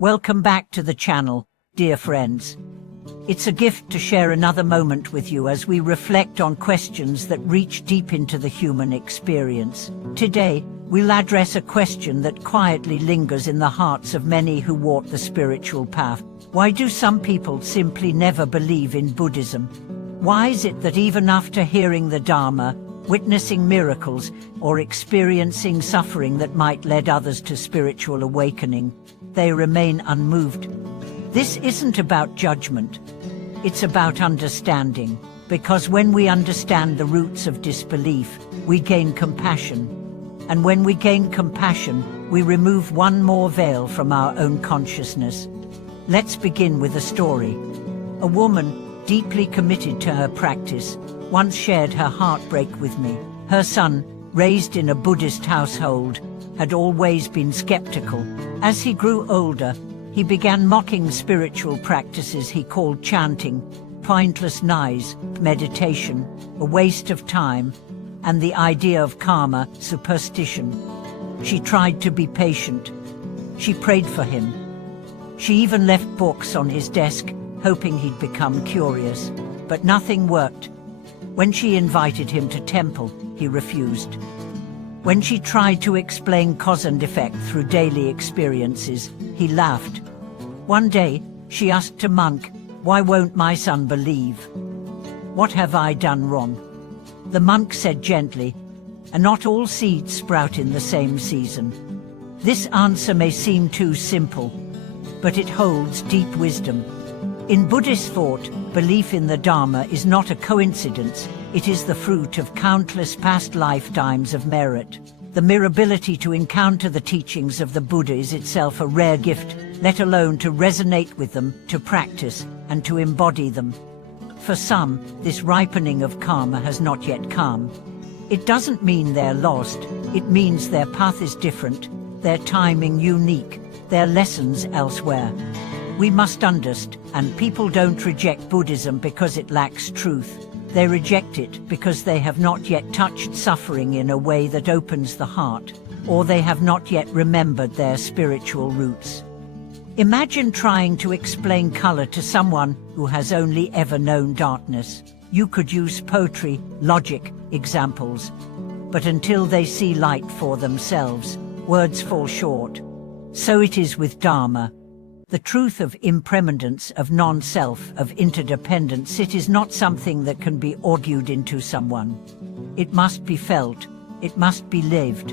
Welcome back to the channel, dear friends. It's a gift to share another moment with you as we reflect on questions that reach deep into the human experience. Today, we'll address a question that quietly lingers in the hearts of many who walk the spiritual path. Why do some people simply never believe in Buddhism? Why is it that even after hearing the Dharma, witnessing miracles, or experiencing suffering that might lead others to spiritual awakening, they remain unmoved? This isn't about judgment. It's about understanding, because when we understand the roots of disbelief, we gain compassion. And when we gain compassion, we remove one more veil from our own consciousness. Let's begin with a story. A woman, deeply committed to her practice, once shared her heartbreak with me. Her son, raised in a Buddhist household, had always been skeptical. As he grew older, he began mocking spiritual practices he called chanting, pointless noise, meditation, a waste of time, and the idea of karma, superstition. She tried to be patient. She prayed for him. She even left books on his desk, hoping he'd become curious. But nothing worked. When she invited him to temple, he refused. When she tried to explain cause and effect through daily experiences, he laughed. One day, she asked a monk, "Why won't my son believe? What have I done wrong?" The monk said gently, "And not all seeds sprout in the same season." This answer may seem too simple, but it holds deep wisdom. In Buddhist thought, belief in the Dharma is not a coincidence. It is the fruit of countless past lifetimes of merit. The mere ability to encounter the teachings of the Buddha is itself a rare gift, let alone to resonate with them, to practice, and to embody them. For some, this ripening of karma has not yet come. It doesn't mean they're lost. It means their path is different, their timing unique, their lessons elsewhere. We must understand, people don't reject Buddhism because it lacks truth. They reject it because they have not yet touched suffering in a way that opens the heart, or they have not yet remembered their spiritual roots. Imagine trying to explain color to someone who has only ever known darkness. You could use poetry, logic, examples, but until they see light for themselves, words fall short. So it is with Dharma. The truth of impermanence, of non-self, of interdependence, it is not something that can be argued into someone. It must be felt, it must be lived.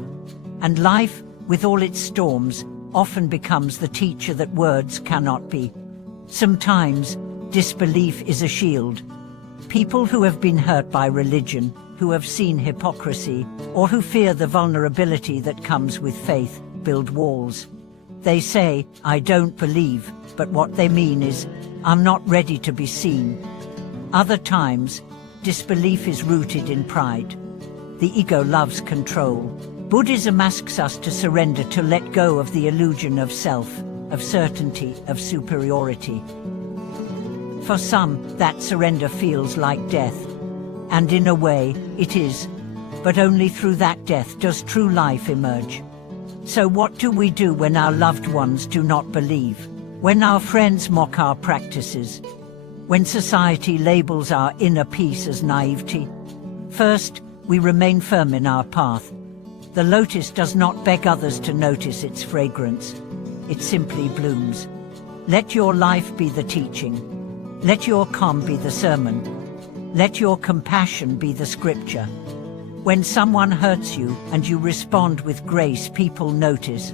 And life, with all its storms, often becomes the teacher that words cannot be. Sometimes, disbelief is a shield. People who have been hurt by religion, who have seen hypocrisy, or who fear the vulnerability that comes with faith, build walls. They say, "I don't believe," but what they mean is, "I'm not ready to be seen." Other times, disbelief is rooted in pride. The ego loves control. Buddhism asks us to surrender, to let go of the illusion of self, of certainty, of superiority. For some, that surrender feels like death. And in a way, it is. But only through that death does true life emerge. So what do we do when our loved ones do not believe? When our friends mock our practices? When society labels our inner peace as naivety? First, we remain firm in our path. The lotus does not beg others to notice its fragrance. It simply blooms. Let your life be the teaching. Let your calm be the sermon. Let your compassion be the scripture. When someone hurts you and you respond with grace, people notice.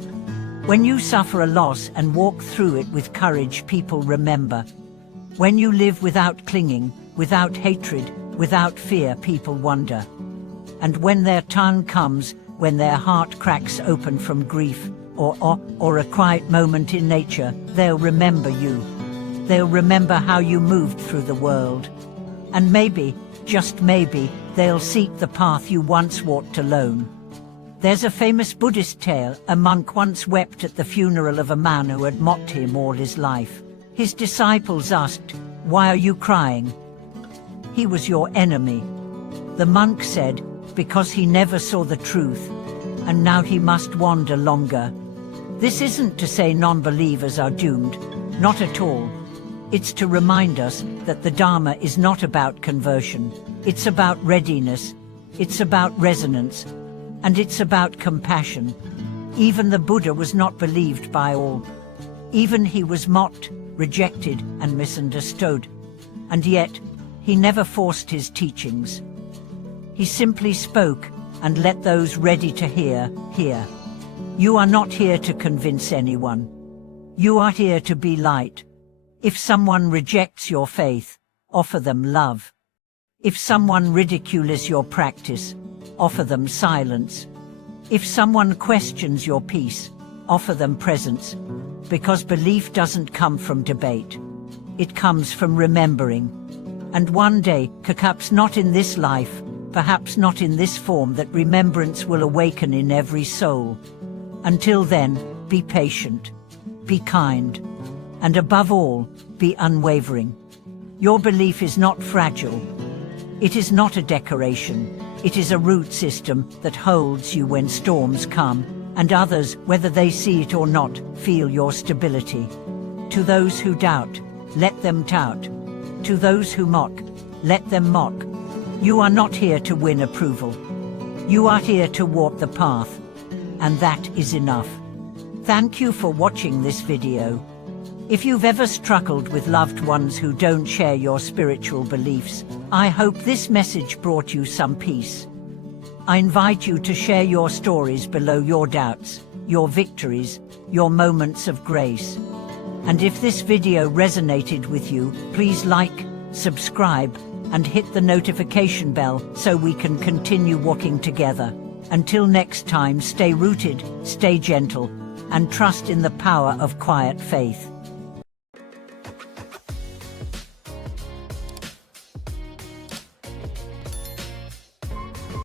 When you suffer a loss and walk through it with courage, people remember. When you live without clinging, without hatred, without fear, people wonder. And when their time comes, when their heart cracks open from grief, or a quiet moment in nature, they'll remember you. They'll remember how you moved through the world. And maybe, just maybe, they'll seek the path you once walked alone. There's a famous Buddhist tale. A monk once wept at the funeral of a man who had mocked him all his life. His disciples asked, "Why are you crying?" "He was your enemy." The monk said, "Because he never saw the truth, and now he must wander longer." This isn't to say non-believers are doomed, not at all. It's to remind us that the Dharma is not about conversion. It's about readiness, it's about resonance, and it's about compassion. Even the Buddha was not believed by all. Even he was mocked, rejected, and misunderstood. And yet, he never forced his teachings. He simply spoke and let those ready to hear, hear. You are not here to convince anyone. You are here to be light. If someone rejects your faith, offer them love. If someone ridicules your practice, offer them silence. If someone questions your peace, offer them presence. Because belief doesn't come from debate. It comes from remembering. And one day, perhaps not in this life, perhaps not in this form, that remembrance will awaken in every soul. Until then, be patient, be kind, and above all, be unwavering. Your belief is not fragile. It is not a decoration. It is a root system that holds you when storms come, and others, whether they see it or not, feel your stability. To those who doubt, let them doubt. To those who mock, let them mock. You are not here to win approval. You are here to walk the path, and that is enough. Thank you for watching this video. If you've ever struggled with loved ones who don't share your spiritual beliefs, I hope this message brought you some peace. I invite you to share your stories below, your doubts, your victories, your moments of grace. And if this video resonated with you, please like, subscribe, and hit the notification bell so we can continue walking together. Until next time, stay rooted, stay gentle, and trust in the power of quiet faith.